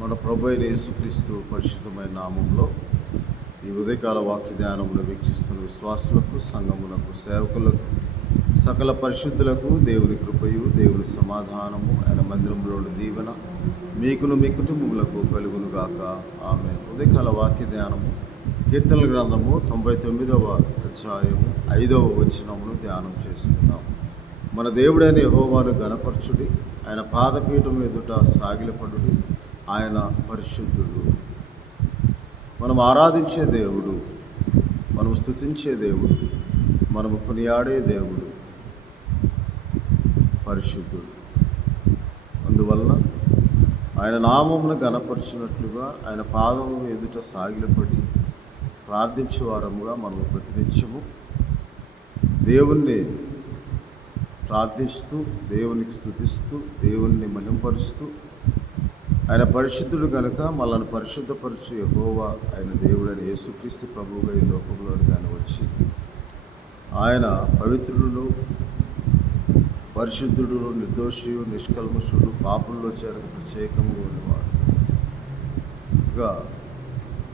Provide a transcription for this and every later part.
మన ప్రభు అయిన యేసుక్రీస్తు పరిశుద్ధమైన నామంలో ఈ ఉదయకాల వాక్య ధ్యానమును వీక్షిస్తున్న విశ్వాసులకు, సంఘములకు, సేవకులకు, సకల పరిశుద్ధులకు దేవుని కృపయు, దేవుని సమాధానము, ఆయన మందిరంలోని దీవెన మీకును మీ కుటుంబములకు కలుగునుగాక. ఆమె ఉదయకాల వాక్య ధ్యానము కీర్తనల గ్రంథము 99వ అధ్యాయము 5వ వచనమును ధ్యానం చేసుకుందాం. మన దేవుడైన యెహోవాను గణపరచుడి, ఆయన పాదపీఠం ఎదుట సాగిలపడుడి, ఆయన పరిశుద్ధుడు. మనం ఆరాధించే దేవుడు, మనం స్తుతించే దేవుడు, మనము కొనియాడే దేవుడు పరిశుద్ధుడు. అందువల్ల ఆయన నామమును గణపరచినట్లుగా ఆయన పాదము ఎదుట సాగిలపడి ప్రార్థించే వారముగా మనము ప్రతినిత్యము దేవుణ్ణి ప్రార్థిస్తూ, దేవునికి స్తుతిస్తూ, దేవుణ్ణి మహింపరుస్తూ, ఆయన పరిశుద్ధుడు కనుక మనల్ని పరిశుద్ధపరచు యెహోవా ఆయన దేవుడైన యేసుక్రీస్తు ప్రభువుగా ఈ లోకంలోకి ఆయన వచ్చి ఆయన పవిత్రుడు, పరిశుద్ధుడు, నిర్దోషి, నిష్కల్మషుడు, పాపుల్లో చేరక ప్రత్యేకంగా ఉన్నవాడు. ఇంకా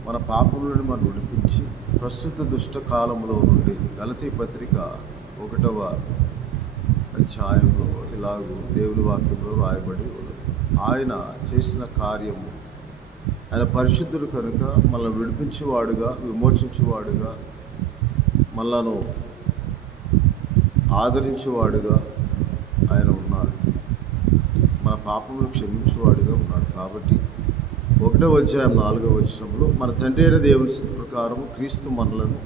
మన పాపములను మనం విడిపించి ప్రస్తుత దుష్ట కాలంలో నుండి గలతీ పత్రిక 1వ అధ్యాయంలో ఇలాగూ దేవుని వాక్యంలో రాయబడి ఉన్నది. ఆయన చేసిన కార్యము, ఆయన పరిశుద్ధుడు కనుక మనల్ని విడిపించేవాడుగా, విమోచించేవాడుగా, మనలను ఆదరించేవాడుగా ఆయన ఉన్నాడు. మన పాపములు క్షమించేవాడుగా ఉన్నాడు. కాబట్టి 1వ అధ్యాయం 4వ వచనంలో మన తండ్రి అయిన దేవుని స్థితి ప్రకారం క్రీస్తు మనలను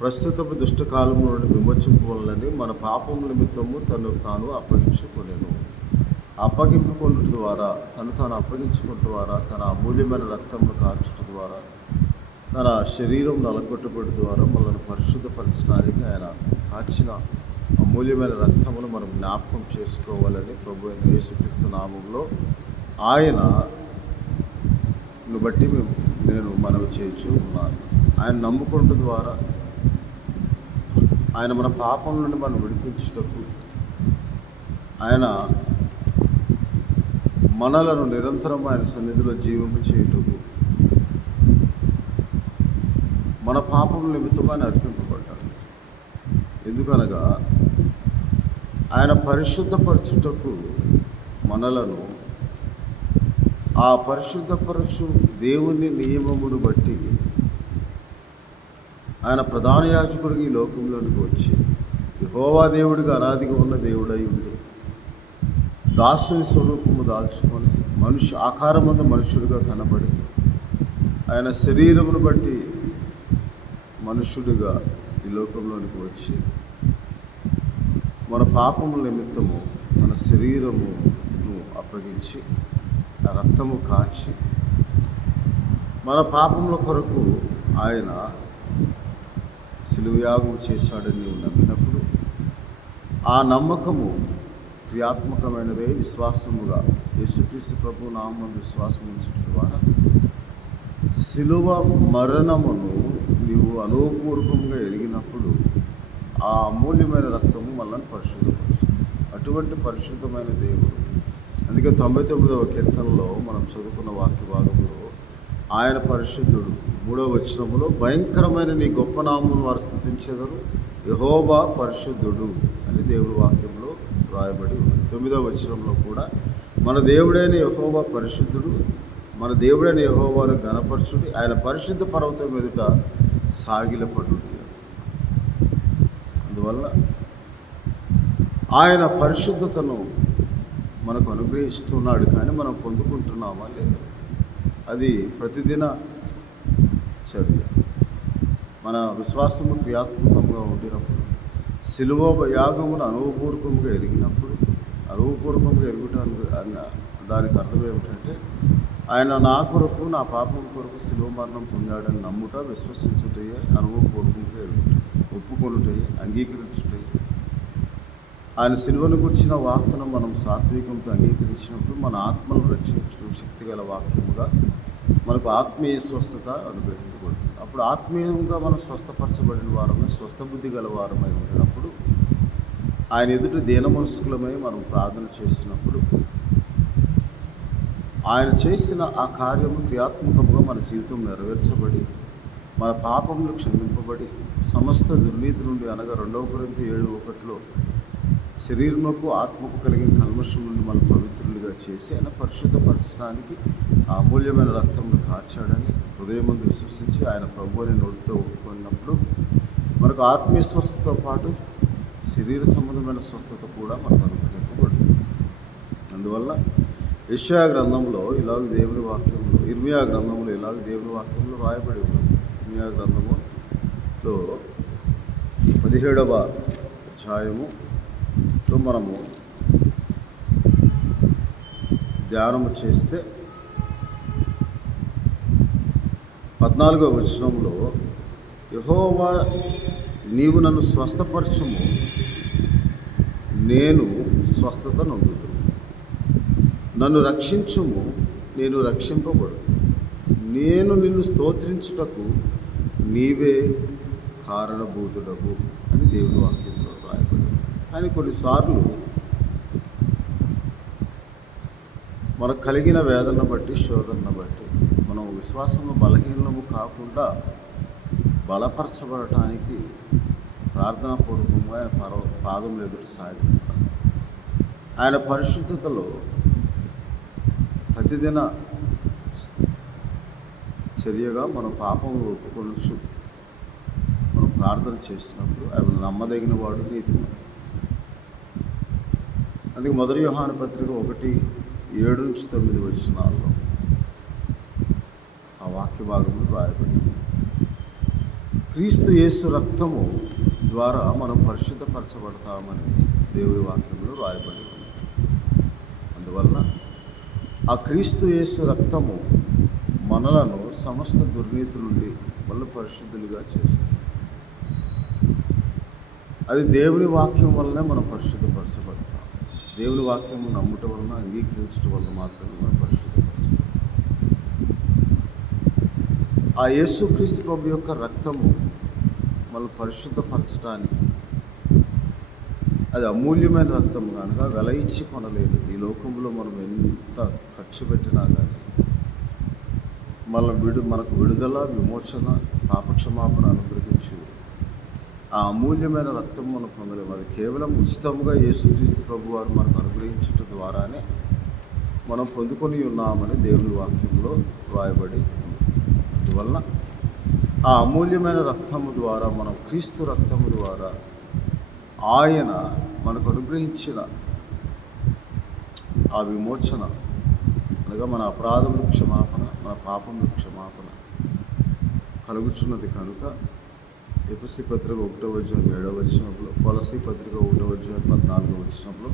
ప్రస్తుతపు దుష్టకాలం నుండి విమోచింపవలనని మన పాపముల నిమిత్తము తను తాను అప్పగించుకొనెను. అప్పగింపుకొనుట ద్వారా, తను తాను అప్పగించుకున్న ద్వారా, తన అమూల్యమైన రక్తమును కార్చడం ద్వారా, తన శరీరం నలగొట్టబడి ద్వారా మనల్ని పరిశుద్ధపరచడానికి ఆయన కార్చిన అమూల్యమైన రక్తమును మనం జ్ఞాపకం చేసుకోవాలని ప్రభు అయిన యేసుక్రీస్తు నామంలో ఆయనను బట్టి నేను మనవి చేయించు ఉన్నాను. ఆయన నమ్ముకుంటు ద్వారా ఆయన మన పాపం నుండి మనం విడిపించుటకు, ఆయన మనలను నిరంతరం ఆయన సన్నిధిలో జీవింపు చేయుటకు, మన పాపం నిమిత్తమైన అర్పింపబడ్డాడు. ఎందుకనగా ఆయన పరిశుద్ధపరచుటకు మనలను ఆ పరిశుద్ధపరచు దేవుని నియమమును బట్టి ఆయన ప్రధాన యాజకుడికి ఈ లోకంలోనికి వచ్చి యెహోవా దేవుడిగా అనాదిగా ఉన్న దేవుడై ఉండి దాసుని స్వరూపము దాల్చుకొని ఆకారమందు మనుషుడిగా కనబడి ఆయన శరీరమును బట్టి మనుషుడిగా ఈ లోకంలోనికి వచ్చి మన పాపముల నిమిత్తము మన శరీరమును అప్పగించి ఆ రక్తము కాచి మన పాపముల కొరకు ఆయన శిలువయాగం చేశాడని నీవు నమ్మినప్పుడు ఆ నమ్మకము క్రియాత్మకమైనదే. విశ్వాసముగా యేసుక్రీస్తు ప్రభు నామమున విశ్వాసం ఉంచడం ద్వారా శిలువ మరణమును నీవు అనుభవపూర్వకంగా ఎరిగినప్పుడు ఆ అమూల్యమైన రక్తము మనల్ని పరిశుద్ధపరుస్తుంది. అటువంటి పరిశుద్ధమైన దేవుడు. అందుకే 99వ కీర్తనలో మనం చదువుకున్న వాక్య భాగంలో ఆయన పరిశుద్ధుడు 3వ వచనములో భయంకరమైన నీ గొప్ప నామమును వారు స్తుతించెదరు, యెహోవా పరిశుద్ధుడు అని దేవుని వాక్యంలో రాయబడి ఉంది. 9వ వచనంలో కూడా మన దేవుడైన యెహోవా పరిశుద్ధుడు, మన దేవుడైన యెహోవాను ఘనపరచుడి, ఆయన పరిశుద్ధ పర్వతం ఎదుట సాగిలపడుడి. అందువల్ల ఆయన పరిశుద్ధతను మనకు అనుగ్రహిస్తున్నాడు, కానీ మనం పొందుకుంటున్నామా లేదా? అది ప్రతిదిన చర్య. మన విశ్వాసము క్రియాత్మకంగా ఉండినప్పుడు, శిలువ యాగమును అనుభవపూర్వకంగా ఎరిగినప్పుడు, అనుభవపూర్వకంగా ఎరుగుటానికి దానికి అర్థం ఏమిటంటే ఆయన నా కొరకు, నా పాపం కొరకు శిలువ మరణం పొందాడని నమ్ముట, విశ్వసించుటయే అనుభవపూర్వకంగా ఎరుగుట, ఒప్పుకొనుటయే, అంగీకరించుటయే. ఆయన శిలువను గురించిన వార్తను మనం సాత్వికంతో అంగీకరించినప్పుడు మన ఆత్మను రక్షించడం శక్తిగల వాక్యముగా మనకు ఆత్మీయ స్వస్థత అనుగ్రహించబడుతుంది. అప్పుడు ఆత్మీయంగా మనం స్వస్థపరచబడిన వారమై, స్వస్థబుద్ధి గల వారమై ఉండినప్పుడు, ఆయన ఎదుట దీనమనస్కులమై మనం ప్రార్థన చేసినప్పుడు ఆయన చేసిన ఆ కార్యము క్రియాత్మకంగా మన జీవితం నెరవేర్చబడి మన పాపములు క్షమింపబడి సమస్త దుర్నీతి నుండి అనగా 2 కొరింథీ 7:1 శరీరముకు ఆత్మకు కలిగిన కల్మషం నుండి మనం పవిత్రులుగా చేసి ఆయన పరిశుద్ధపరచడానికి అమూల్యమైన రక్తమును కార్చాడని హృదయమందు విశ్వసించి ఆయన ప్రభువుని నోటితో ఒప్పుకున్నప్పుడు మనకు ఆత్మీయ స్వస్థతతో పాటు శరీర సంబంధమైన స్వస్థత కూడా మనకు అనుగ్రహింపబడుతుంది. అందువల్ల యెషయా గ్రంథంలో ఇలాగ దేవుని వాక్యంలో, ఇర్మియా గ్రంథంలో ఇలాగ దేవుని వాక్యంలో రాయబడి ఉన్నది. ఇర్మియా గ్రంథంలో 17వ అధ్యాయములో మనము ధ్యానము చేస్తే 14వ వచనంలో, యెహోవా నీవు నన్ను స్వస్థపరచుము, నేను స్వస్థత నొందుదును. నన్ను రక్షించుము, నేను రక్షింపబడు. నేను నిన్ను స్తోత్రించుటకు నీవే కారణభూతుడవు అని దేవుని వాక్యంలో రాయబడి. కానీ కొన్నిసార్లు మనకు కలిగిన వేదనను బట్టి, శోధనను బట్టి మనం విశ్వాసంలో బలహీనము కాకుండా బలపరచబడటానికి ప్రార్థనాపూర్వకంగా ఆయన పాదములు ఎదురు సాగుతాం. ఆయన పరిశుద్ధతలో ప్రతిదిన చర్యగా మనం పాపము ఒప్పుకొనొచ్చు. మనం ప్రార్థన చేసినప్పుడు ఆయన నమ్మదగిన వాడు, నీతిమంతుడు. అందుకే 1 యోహాను పత్రిక 1:7-9 వచనాల్లో ఆ వాక్య భాగంలో రాయబడింది. క్రీస్తు యేసు రక్తము ద్వారా మనం పరిశుద్ధపరచబడతామని దేవుని వాక్యంలో రాయబడి ఉంది. అందువల్ల ఆ క్రీస్తు యేసు రక్తము మనలను సమస్త దుర్నీతి నుండి మళ్ళీ పరిశుద్ధులుగా చేస్తుంది. అది దేవుని వాక్యం వల్లనే మనం పరిశుద్ధపరచబడతాం. దేవుని వాక్యం నమ్ముట వలన, అంగీకరించడం వల్ల మాత్రమే మనం పరిశుద్ధపరచబడతాం. ఆ యేసుక్రీస్తు ప్రభు యొక్క రక్తము మనం పరిశుద్ధపరచడానికి అది అమూల్యమైన రక్తం కనుక వెల ఇచ్చి కొనలేదు. ఈ లోకంలో మనం ఎంత ఖర్చు పెట్టినా కానీ మనకు విడుదల, విమోచన, పాపక్షమాపణ అనుగ్రహించు ఆ అమూల్యమైన రక్తం మనం పొందలేము. అది కేవలం ఉచితంగా యేసుక్రీస్తు ప్రభు వారు మనకు అనుగ్రహించడం ద్వారానే మనం పొందుకొని ఉన్నామని దేవుని వాక్యంలో రాయబడి ఉంది. అందువల్ల ఆ అమూల్యమైన రక్తము ద్వారా, మనం క్రీస్తు రక్తము ద్వారా ఆయన మనకు అనుగ్రహించిన ఆ విమోచన అనగా మన అపరాధముల క్షమాపణ, మన పాపముల క్షమాపణ కలుగుచున్నది కనుక ఎఫెసీ పత్రిక 1:7 కొలసీ పత్రిక 1:14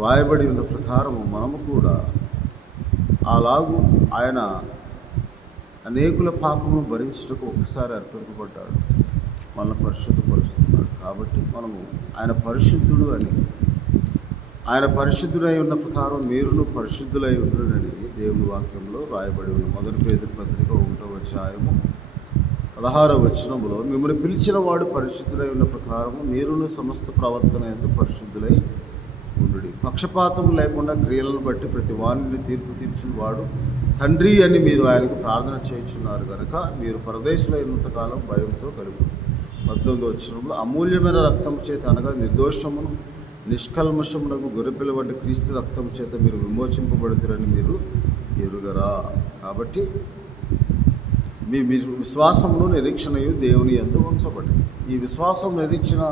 రాయబడి ఉన్న ప్రకారము మనము కూడా అలాగూ ఆయన అనేకుల పాపమును భరించుటకు ఒక్కసారి అర్పింపబడ్డాడు, మనల్ని పరిశుద్ధపరుస్తున్నాడు. కాబట్టి మనము ఆయన పరిశుద్ధుడు అని, ఆయన పరిశుద్ధుడై ఉన్న ప్రకారం మీరును పరిశుద్ధులై ఉండునని దేవుని వాక్యంలో రాయబడి ఉన్న 1 పేతురు పత్రిక 1:16 మిమ్మల్ని పిలిచిన వాడు పరిశుద్ధులై ఉన్న ప్రకారము మీరును సమస్త ప్రవర్తన యందు పరిశుద్ధులై ఉండుడి. పక్షపాతం లేకుండా క్రియలను బట్టి ప్రతి వాణిని తీర్పు తీర్చిన వాడు తండ్రి అని మీరు ఆయనకు ప్రార్థన చేయుచున్నారు కనుక మీరు పరదేశులైనంతకాలం భయంతో కలుగు. 19 అమూల్యమైన రక్తం చేత అనగా నిర్దోషమును నిష్కల్మషమునకు గొర్రెపిల్ల వంటి క్రీస్తు రక్తం చేత మీరు విమోచింపబడుతారని మీరు ఎరుగరా. కాబట్టి మీ విశ్వాసమును నిరీక్షణయు దేవుని యందు ఉంచబడింది. ఈ విశ్వాసం, నిరీక్షణ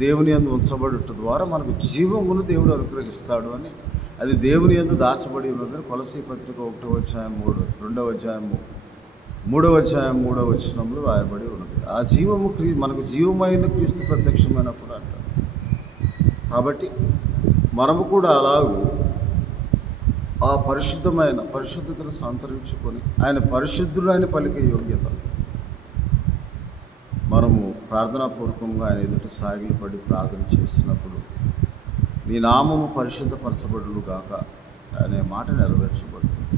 దేవుని యందు ఉంచబడుట ద్వారా మనకు జీవమును దేవుడు అనుగ్రహిస్తాడు అని, అది దేవుని యందు దాచబడి ఉన్నదని కొలసీ పత్రిక 1:3 రాయబడి ఉన్నది. ఆ జీవము మనకు జీవమైన క్రీస్తు ప్రత్యక్షమైనప్పుడు అంటారు. కాబట్టి మనము కూడా అలాగూ ఆ పరిశుద్ధతను సంతరించుకొని ఆయన పరిశుద్ధుడని పలికే యోగ్యత మనము ప్రార్థనాపూర్వకంగా ఆయన ఎదుట సాగిలపడి ప్రార్థన చేసినప్పుడు నీ నామము పరిశుద్ధపరచబడును గాక అనే మాట నెరవేర్చబడుతుంది.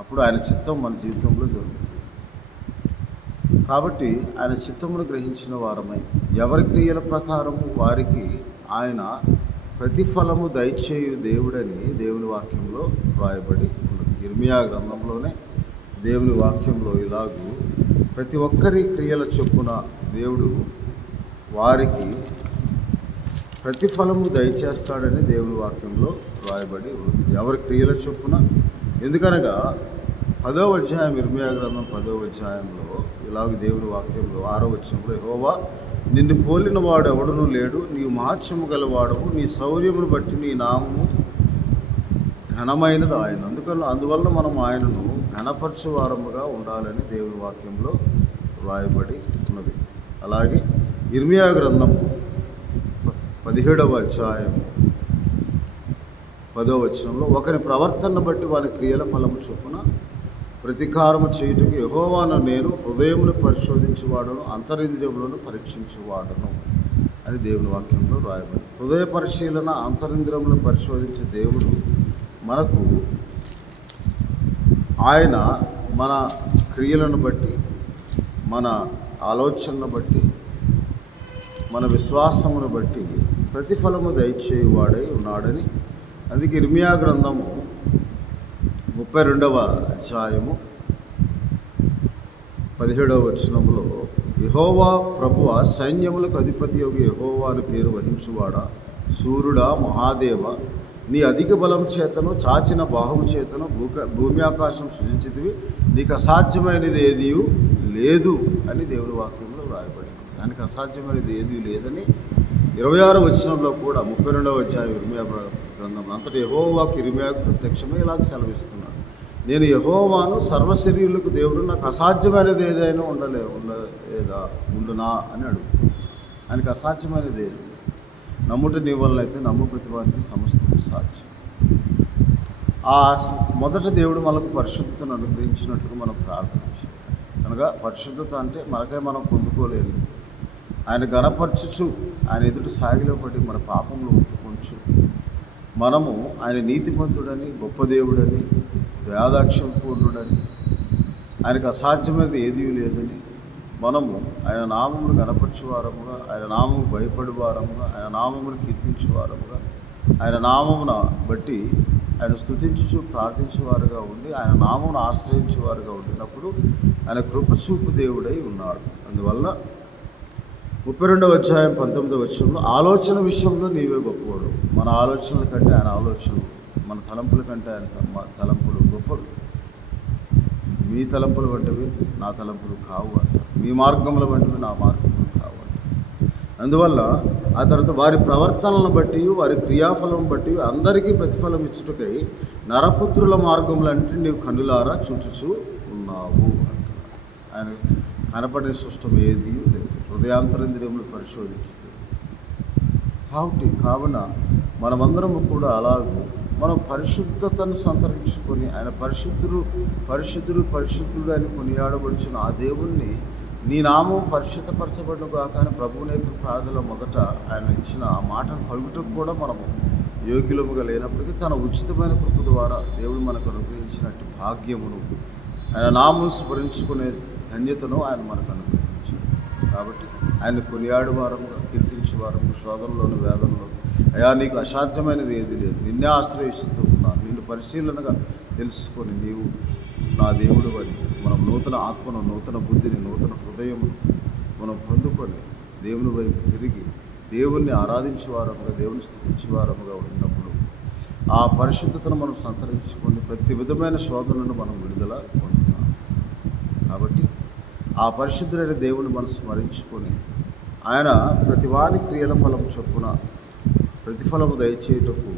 అప్పుడు ఆయన చిత్తం మన జీవితంలో జరుగుతుంది. కాబట్టి ఆయన చిత్తమును గ్రహించిన వారమై ఎవరి క్రియల ప్రకారము వారికి ఆయన ప్రతిఫలము దయచేయు దేవుడని దేవుని వాక్యంలో రాయబడి ఉన్నది. ఇర్మియా గ్రంథంలోనే దేవుని వాక్యంలో ఇలాగూ ప్రతి ఒక్కరి క్రియల చొప్పున దేవుడు వారికి ప్రతిఫలము దయచేస్తాడని దేవుని వాక్యంలో రాయబడి ఉంది. ఎవరి క్రియల చొప్పున, ఎందుకనగా 10వ అధ్యాయం ఇర్మియా గ్రంథం 10వ అధ్యాయంలో ఇలాగ దేవుని వాక్యంలో 6వ వచనంలో, యెహోవా నిన్ను పోలిన వాడు ఎవడునూ లేడు, నీవు మహాత్మ్యము గలవాడవు, నీ శౌర్యమును బట్టి నీ నామము ఘనమైనది ఆయన. అందువల్ల మనం ఆయనను ఘనపరచువారముగా ఉండాలని దేవుని వాక్యంలో రాయబడి ఉన్నది. అలాగే ఇర్మియా గ్రంథం 17వ అధ్యాయం 10వ వచనంలో, ఒకరి ప్రవర్తనను బట్టి వారి క్రియల ఫలము చొప్పున ప్రతీకారము చేయుటకు యెహోవాను నేను హృదయమును పరిశోధించువాడను, అంతరింద్రియములను పరీక్షించువాడను అని దేవుని వాక్యంలో రాయబడి. హృదయ పరిశీలన, అంతరింద్రియములను పరిశోధించే దేవుడు మనకు, ఆయన మన క్రియలను బట్టి, మన ఆలోచనను బట్టి, మన విశ్వాసమును బట్టి ప్రతిఫలము దయచేయువాడై ఉన్నాడని. అందుకే ఇర్మియా గ్రంథము 32వ అధ్యాయము 17వ వచనములో, యెహోవా ప్రభువ సైన్యములకు అధిపతి యొగు యెహోవా అని పేరు వహించువాడా, సూర్యుడా, మహాదేవ, నీ అధిక బలం చేతను చాచిన బాహువు చేతను భూమి ఆకాశం సృజించితివి, నీకు అసాధ్యమైనది ఏదీ లేదు అని దేవుని వాక్యంలో రాయబడింది. దానికి అసాధ్యమైనది ఏదీ లేదని 26వ వచనంలో కూడా 32వ అధ్యాయం ఇర్మియా గ్రంథం అంతటి యెహోవాకి ఇర్మియాకు ప్రత్యక్షమే ఇలాగ సెలవిస్తున్నాడు, నేను యెహోవాను, సర్వశరీరులకు దేవుడు, నాకు అసాధ్యమైనది ఏదైనా ఉండునా అని అడుగుతాను. ఆయనకి అసాధ్యమైనది ఏది? నమ్ముట నీ వల్ల అయితే నమ్ము ప్రతివానికి సమస్తము సాధ్యం. మొదట దేవుడు మనకు పరిశుద్ధతను అనుగ్రహించినట్లుగా మనం ప్రార్థించాలి. కనుక పరిశుద్ధత అంటే మనకే మనం పొందుకోలేదు. ఆయన గణపరచుచు ఆయన ఎదుటి సాగిలో పడి మన పాపంలో ఒప్పుకొంచు మనము ఆయన నీతిమంతుడని, గొప్ప దేవుడని, దయాదాక్షం పూర్ణుడని, ఆయనకు అసాధ్యమైనది ఏదీ లేదని మనము ఆయన నామమును గణపరచువారముగా, ఆయన నామము భయపడువారముగా, ఆయన నామమును కీర్తించువారముగా, ఆయన నామమును బట్టి ఆయన స్తుతించుచు ప్రార్థించేవారుగా ఉండి, ఆయన నామమును ఆశ్రయించేవారుగా ఉండినప్పుడు ఆయన కృపచూపు దేవుడై ఉన్నాడు. అందువల్ల 32వ అధ్యాయం 19వ వచనంలో, ఆలోచన విషయంలో నీవే గొప్పవాడు. మన ఆలోచనల కంటే ఆయన ఆలోచనలు, మన తలంపుల కంటే ఆయన తలంపులు గొప్పవి. మీ తలంపులు వంటివి నా తలంపులు కావు అంట, మీ మార్గముల వంటివి నా మార్గములు కావు అంట. అందువల్ల ఆ తర్వాత వారి ప్రవర్తనలను బట్టి, వారి క్రియాఫలం బట్టి అందరికీ ప్రతిఫలం ఇచ్చుటకై నరపుత్రుల మార్గములంటే నీవు కన్నులారా చూచుచూ ఉన్నావు అంటున్నాడు. ఆయన కనపడే సృష్టం ఏది లేదు, హృదయాంతరింద్రియములు పరిశోధించుతుంది కావున మనమందరము కూడా అలాగూ మనం పరిశుద్ధతను సంతరించుకొని, ఆయన పరిశుద్ధుడు అని కొనియాడబడుచున్న ఆ దేవుణ్ణి, నీ నామం పరిశుద్ధపరచబడును గాక అని ప్రభువునే ప్రార్థనలో మొదట ఆయన ఇచ్చిన ఆ మాటను పలుకుటకు కూడా మనము యోగ్యులముగా లేనప్పటికీ తన ఉచితమైన కృప ద్వారా దేవుడు మనకు అనుగ్రహించినట్టు భాగ్యమును, ఆయన నామం స్మరించుకునే ధన్యతను ఆయన మనకు అనుగ్రహించాడు. కాబట్టి ఆయన కొనియాడువారముగా, కీర్తించేవారము, శోధనలోను వేదనలో, అయా నీకు అసాధ్యమైనది ఏది లేదు, నిన్నే ఆశ్రయిస్తూ ఉన్నాను, నిన్ను పరిశీలనగా తెలుసుకొని నీవు నా దేవుడు అని మనం నూతన ఆత్మను, నూతన బుద్ధిని, నూతన హృదయమును మనం పొందుకొని దేవుని వైపు తిరిగి దేవుణ్ణి ఆరాధించేవారముగా, దేవుని స్తుతించేవారముగా ఉన్నప్పుడు ఆ పరిశుద్ధతను మనం సంతరించుకొని ప్రతి విధమైన శోధనను మనం విడుదల పొందుతాం. కాబట్టి ఆ పరిశుద్ధుడైన దేవుని మనం స్మరించుకొని ఆయన ప్రతివాని క్రియల ఫలం చొప్పున ప్రతిఫలము దయచేయుటకు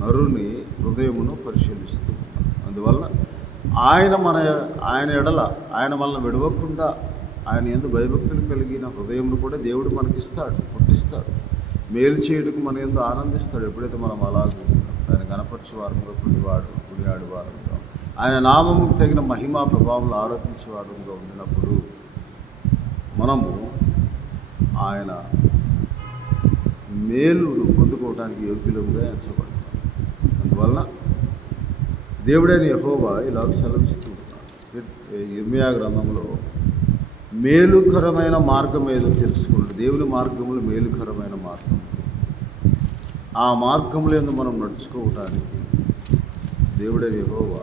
నరుని హృదయమును పరిశీలిస్తూ. అందువల్ల ఆయన ఎడల ఆయన మనల్ని విడవకుండా ఆయన యందు భయభక్తులు కలిగిన హృదయమును కూడా దేవుడు మనకిస్తాడు, పుట్టిస్తాడు. మేలు చేయుటకు మన యందు ఆనందిస్తాడు. ఎప్పుడైతే మనం అలాగే ఆయన గణపరచువారముగా, కొనియాడువారముగా, ఆయన నామముకు తగిన మహిమా ప్రభావంలో ఆరోపించేవారముగా ఉండినప్పుడు మనము ఆయన మేలును పొందుకోవడానికి యోగ్యులుగా ఎంచబడతాం. అందువలన దేవుడైన యెహోవా ఇలా సెలవిస్తూ ఉంటాడు. ఇర్మియా గ్రంథంలో మేలుకరమైన మార్గం ఏదో తెలుసుకుంటాడు. దేవుని మార్గములు మేలుకరమైన మార్గం. ఆ మార్గములందు మనం నడుచుకోవటానికి దేవుడైన యెహోవా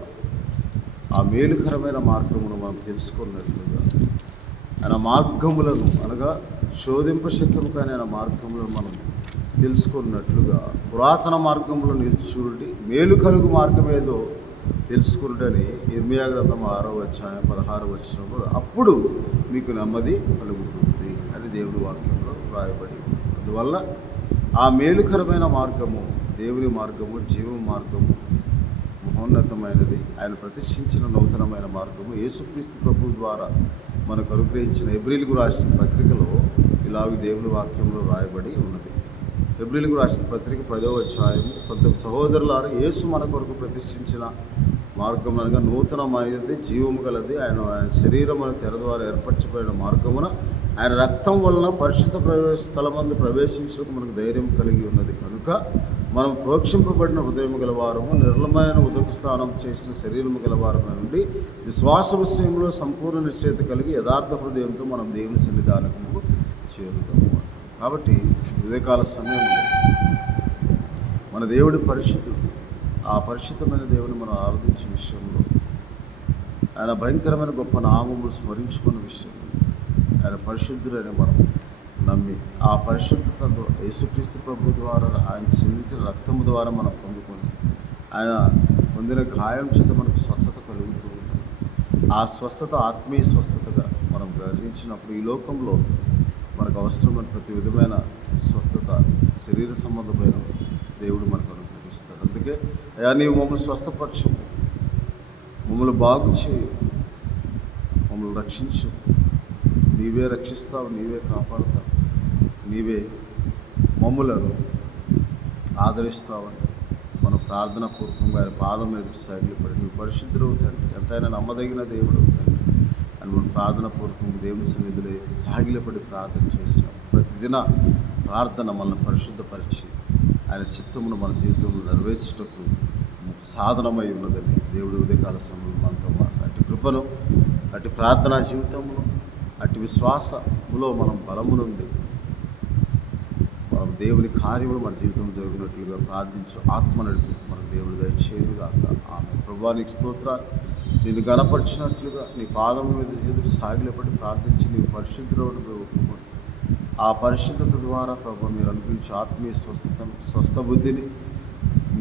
ఆ మేలుకరమైన మార్గమును మనం తెలుసుకున్నట్లుగా ఆయన మార్గములను అనగా శోధింప శక్యము కానీ ఆయన మార్గములను మనం తెలుసుకున్నట్లుగా పురాతన మార్గంలో నిలిచి మేలు కలుగు మార్గం ఏదో తెలుసుకుంటని ఇర్మియా గ్రంథం 6వ అధ్యాయం 16వ వచనంలో అప్పుడు మీకు నెమ్మది కలుగుతుంది అని దేవుని వాక్యంలో వ్రాయబడి. అందువల్ల ఆ మేలుకరమైన మార్గము దేవుని మార్గము, జీవ మార్గము, మహోన్నతమైనది, ఆయన ప్రతిష్ఠించిన నూతనమైన మార్గము యేసుక్రీస్తు ప్రభు ద్వారా మనకు అనుగ్రహించిన హెబ్రీయులకు రాసిన పత్రికలో ఇలాగ దేవుని వాక్యంలో రాయబడి ఉన్నది. హెబ్రీయులకు రాసిన పత్రిక 10వ అధ్యాయం 19 సహోదరులారా, యేసు మన కొరకు ప్రతిష్ఠించిన మార్గం అనగా నూతనమైనది, జీవము గలది, ఆయన శరీరమును తెర ద్వారా ఏర్పరచబడిన మార్గమున ఆయన రక్తం వలన పరిశుద్ధ స్థలమందు ప్రవేశించడానికి మనకు ధైర్యం కలిగి ఉన్నది కనుక మనం ప్రోక్షింపబడిన హృదయం గలవారము, నిర్మలమైన ఉదక స్నానం చేసిన శరీరము గలవారము నుండి విశ్వాస విషయంలో సంపూర్ణ నిశ్చయిత కలిగి యథార్థ హృదయంతో మనం దేవుని సన్నిధానము చేరుతాము. కాబట్టి ఉదయకాల సమయంలో మన దేవుడి పరిశుద్ధుడు, ఆ పరిశుద్ధమైన దేవుని మనం ఆరాధించే విషయంలో, ఆయన భయంకరమైన గొప్ప నామములు స్మరించుకున్న విషయంలో, ఆయన పరిశుద్ధుడని మనం నమ్మి ఆ పరిశుద్ధతలో యేసుక్రీస్తు ప్రభు ద్వారా ఆయన చెందించిన రక్తము ద్వారా మనం పొందుకొని ఆయన పొందిన గాయం చేత మనకు స్వస్థత కలుగుతూ ఉంది. ఆ స్వస్థత ఆత్మీయ స్వస్థతగా మనం గ్రహించినప్పుడు ఈ లోకంలో మనకు అవసరమైన ప్రతి విధమైన స్వస్థత శరీర సంబంధమైన దేవుడు మనకు అనుగ్రహిస్తాడు. అందుకే అయ్యా నీవు మమ్మల్ని స్వస్థపరచు, మమ్మల్ని బాగు చేయు, మమ్మల్ని రక్షించు, నీవే రక్షిస్తావు, నీవే కాపాడుతావు, నీవే మమ్ములను ఆదరిస్తావని మనం ప్రార్థన పూర్వకంగా ఆయన పాదం మీద సాగిలపడి నువ్వు పరిశుద్ధుడు తండ్రి, ఎంతైనా నమ్మదగిన దేవుడు తండ్రి అని మనం ప్రార్థన పూర్వకంగా దేవుని సన్నిధిలో సాగిలపడి ప్రార్థన చేసిన ప్రతిదిన ప్రార్థన మనల్ని పరిశుద్ధపరిచి ఆయన చిత్తమును మన జీవితంలో నెరవేర్చుటకు సాధనమై ఉన్నదని దేవుడు ఉదయకాల సమయంలో మనతో అట్టి కృపను, అట్టి ప్రార్థనా జీవితంలో, అట్టి విశ్వాసములో మనం బలము నుండి మనం దేవుని కార్యములు మన జీవితంలో జరిగినట్లుగా ప్రార్థించు ఆత్మ నడిపి మనకు దేవుడు దయచేయుగాక. ఆమె ప్రభువానికి స్తోత్రాలు. నేను గణపరిచినట్లుగా నీ పాదం మీద ఎదురు సాగిలపడి ప్రార్థించి నీవు పరిశుద్ధులను ఒప్పుకొని ఆ పరిశుద్ధత ద్వారా ప్రభు మీరు అనుభవించే ఆత్మీయ స్వస్థతను, స్వస్థ బుద్ధిని,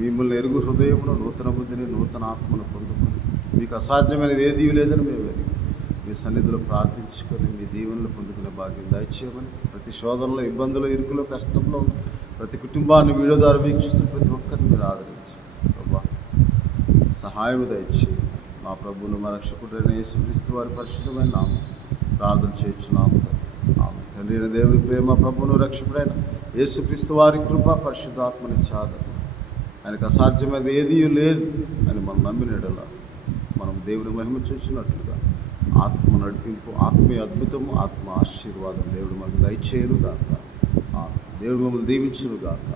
మిమ్మల్ని ఎరుగు హృదయమును, నూతన బుద్ధిని, నూతన ఆత్మను పొందుకొని మీకు అసాధ్యమైనది ఏదీ లేదని మేము వెలిగి మీ సన్నిధిలో ప్రార్థించుకొని మీ దీవెనలు పొందుకునే భాగ్యం దయచేయమని, ప్రతి శోధనలో, ఇబ్బందులు, ఇరుకులో, కష్టంలో ప్రతి కుటుంబాన్ని వీడియో ద్వారా వీక్షిస్తున్న ప్రతి ఒక్కరిని మీరు ఆదరించండి ప్రభా. సహాయం దయచేయండి. మా ప్రభువును మా రక్షకుడైన యేసుక్రీస్తు వారి పరిశుద్ధమైన నామం ప్రార్థన చేయించున్నాము. ఆమె తండ్రి అయిన దేవుని ప్రేమ, ప్రభువును రక్షకుడైన యేసుక్రీస్తు వారి కృప, పరిశుద్ధాత్మని ఆదరణ, ఆయనకు అసాధ్యమైనది ఏదీ లేదు అని మనం నమ్మినడలా మనం దేవుని మహిమ చూసినట్లుగా ఆత్మ నడిపింపు, ఆత్మీయ అద్భుతము, ఆత్మ ఆశీర్వాదం దేవుడు మనకు దయచేయును గాక. దేవుడు మమ్మల్ని దీవించును గాక.